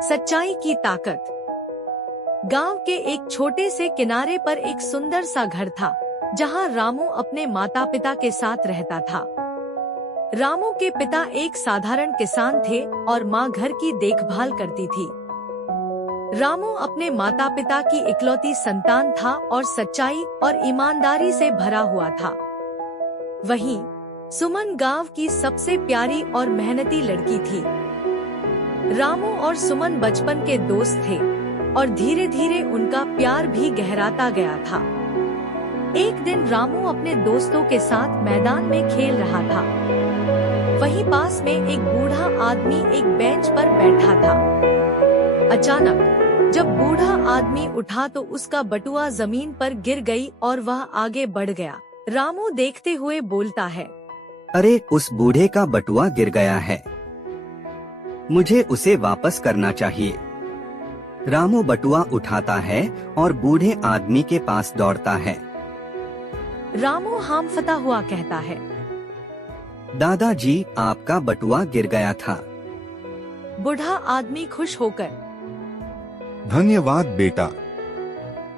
सच्चाई की ताकत। गांव के एक छोटे से किनारे पर एक सुंदर सा घर था, जहां रामू अपने माता पिता के साथ रहता था। रामू के पिता एक साधारण किसान थे और माँ घर की देखभाल करती थी। रामू अपने माता पिता की इकलौती संतान था और सच्चाई और ईमानदारी से भरा हुआ था। वहीं सुमन गांव की सबसे प्यारी और मेहनती लड़की थी। रामू और सुमन बचपन के दोस्त थे और धीरे धीरे उनका प्यार भी गहराता गया था। एक दिन रामू अपने दोस्तों के साथ मैदान में खेल रहा था। वहीं पास में एक बूढ़ा आदमी एक बेंच पर बैठा था। अचानक जब बूढ़ा आदमी उठा तो उसका बटुआ जमीन पर गिर गई और वह आगे बढ़ गया। रामू देखते हुए बोलता है, अरे उस बूढ़े का बटुआ गिर गया है, मुझे उसे वापस करना चाहिए। रामू बटुआ उठाता है और बूढ़े आदमी के पास दौड़ता है। रामू हांफता हुआ कहता है, दादाजी आपका बटुआ गिर गया था। बूढ़ा आदमी खुश होकर, धन्यवाद बेटा,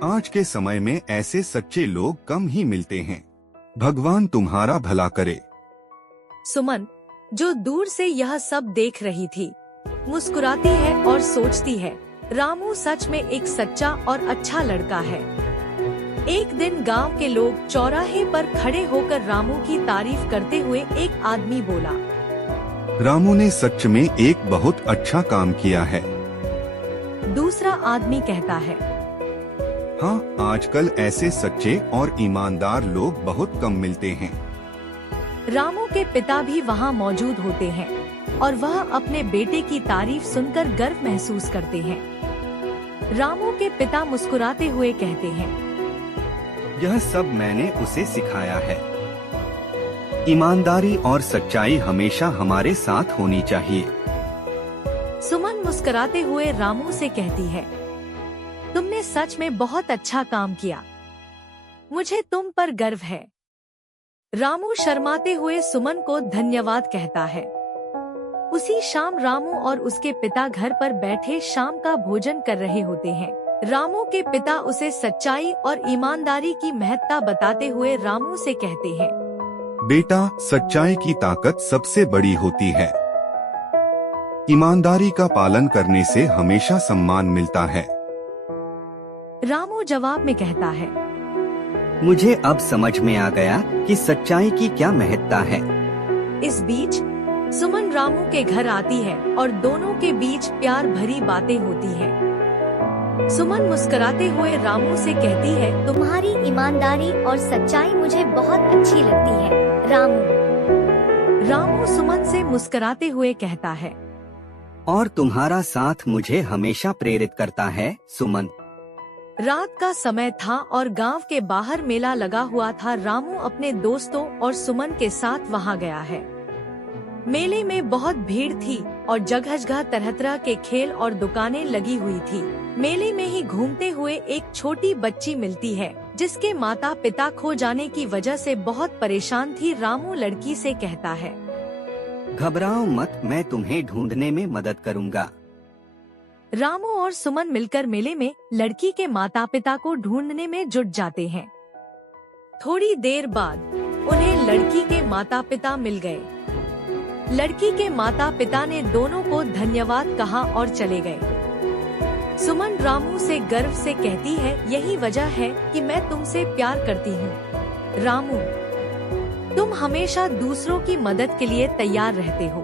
आज के समय में ऐसे सच्चे लोग कम ही मिलते हैं। भगवान तुम्हारा भला करे। सुमन, जो दूर से यह सब देख रही थी, मुस्कुराती है और सोचती है, रामू सच में एक सच्चा और अच्छा लड़का है। एक दिन गांव के लोग चौराहे पर खड़े होकर रामू की तारीफ करते हुए एक आदमी बोला, रामू ने सच में एक बहुत अच्छा काम किया है। दूसरा आदमी कहता है, हाँ, आजकल ऐसे सच्चे और ईमानदार लोग बहुत कम मिलते हैं। रामू के पिता भी वहाँ मौजूद होते हैं और वह अपने बेटे की तारीफ सुनकर गर्व महसूस करते हैं। रामू के पिता मुस्कुराते हुए कहते हैं, यह सब मैंने उसे सिखाया है। ईमानदारी और सच्चाई हमेशा हमारे साथ होनी चाहिए। सुमन मुस्कुराते हुए रामू से कहती है, तुमने सच में बहुत अच्छा काम किया, मुझे तुम पर गर्व है। रामू शर्माते हुए सुमन को धन्यवाद कहता है। उसी शाम रामू और उसके पिता घर पर बैठे शाम का भोजन कर रहे होते हैं। रामू के पिता उसे सच्चाई और ईमानदारी की महत्ता बताते हुए रामू से कहते हैं, बेटा, सच्चाई की ताकत सबसे बड़ी होती है। ईमानदारी का पालन करने से हमेशा सम्मान मिलता है। रामू जवाब में कहता है, मुझे अब समझ में आ गया कि सच्चाई की क्या महत्ता है। इस बीच सुमन रामू के घर आती है और दोनों के बीच प्यार भरी बातें होती हैं। सुमन मुस्कुराते हुए रामू से कहती है, तुम्हारी ईमानदारी और सच्चाई मुझे बहुत अच्छी लगती है रामू। रामू सुमन से मुस्कुराते हुए कहता है, और तुम्हारा साथ मुझे हमेशा प्रेरित करता है सुमन। रात का समय था और गांव के बाहर मेला लगा हुआ था। रामू अपने दोस्तों और सुमन के साथ वहां गया है। मेले में बहुत भीड़ थी और जगह जगह तरह तरह के खेल और दुकानें लगी हुई थी। मेले में ही घूमते हुए एक छोटी बच्ची मिलती है, जिसके माता पिता खो जाने की वजह से बहुत परेशान थी। रामू लड़की से कहता है, घबराओ मत, मैं तुम्हें ढूंढने में मदद करूँगा। रामू और सुमन मिलकर मेले में लड़की के माता पिता को ढूंढने में जुट जाते हैं। थोड़ी देर बाद उन्हें लड़की के माता पिता मिल गए। लड़की के माता पिता ने दोनों को धन्यवाद कहा और चले गए। सुमन रामू से गर्व से कहती है, यही वजह है कि मैं तुमसे प्यार करती हूँ। रामू, तुम हमेशा दूसरों की मदद के लिए तैयार रहते हो।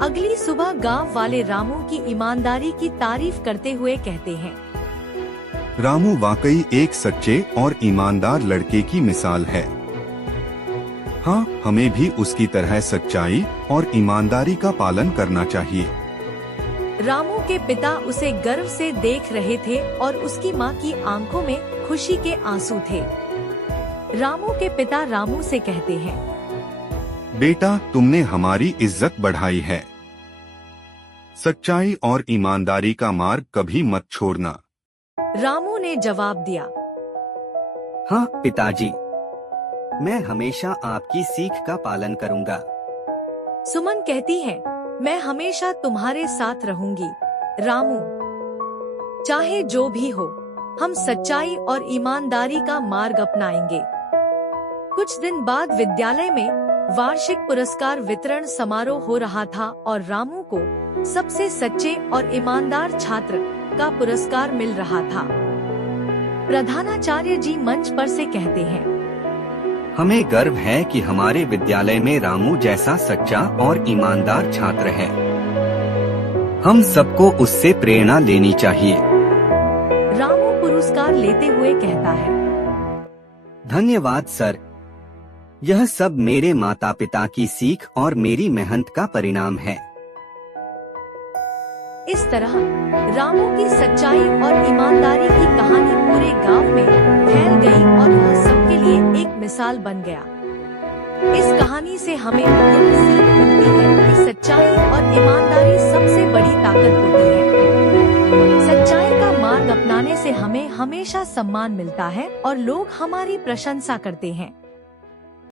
अगली सुबह गांव वाले रामू की ईमानदारी की तारीफ करते हुए कहते हैं, रामू वाकई एक सच्चे और ईमानदार लड़के की मिसाल है। हाँ, हमें भी उसकी तरह सच्चाई और ईमानदारी का पालन करना चाहिए। रामू के पिता उसे गर्व से देख रहे थे और उसकी माँ की आंखों में खुशी के आंसू थे। रामू के पिता रामू से कहते हैं, बेटा, तुमने हमारी इज्जत बढ़ाई है। सच्चाई और ईमानदारी का मार्ग कभी मत छोड़ना। रामू ने जवाब दिया, हाँ पिताजी, मैं हमेशा आपकी सीख का पालन करूँगा। सुमन कहती है, मैं हमेशा तुम्हारे साथ रहूंगी। रामू, चाहे जो भी हो, हम सच्चाई और ईमानदारी का मार्ग अपनाएंगे। कुछ दिन बाद विद्यालय में वार्षिक पुरस्कार वितरण समारोह हो रहा था और रामू को सबसे सच्चे और ईमानदार छात्र का पुरस्कार मिल रहा था। प्रधानाचार्य जी मंच पर से कहते हैं, हमें गर्व है कि हमारे विद्यालय में रामू जैसा सच्चा और ईमानदार छात्र है। हम सबको उससे प्रेरणा लेनी चाहिए। रामू पुरस्कार लेते हुए कहता है, धन्यवाद सर, यह सब मेरे माता पिता की सीख और मेरी मेहनत का परिणाम है। इस तरह रामू की सच्चाई और ईमानदारी की कहानी पूरे गांव में फैल गई और वह सबके लिए एक मिसाल बन गया। इस कहानी से हमें यह सीख मिलती है कि सच्चाई और ईमानदारी सबसे बड़ी ताकत होती है। सच्चाई का मार्ग अपनाने से हमें हमेशा सम्मान मिलता है और लोग हमारी प्रशंसा करते हैं।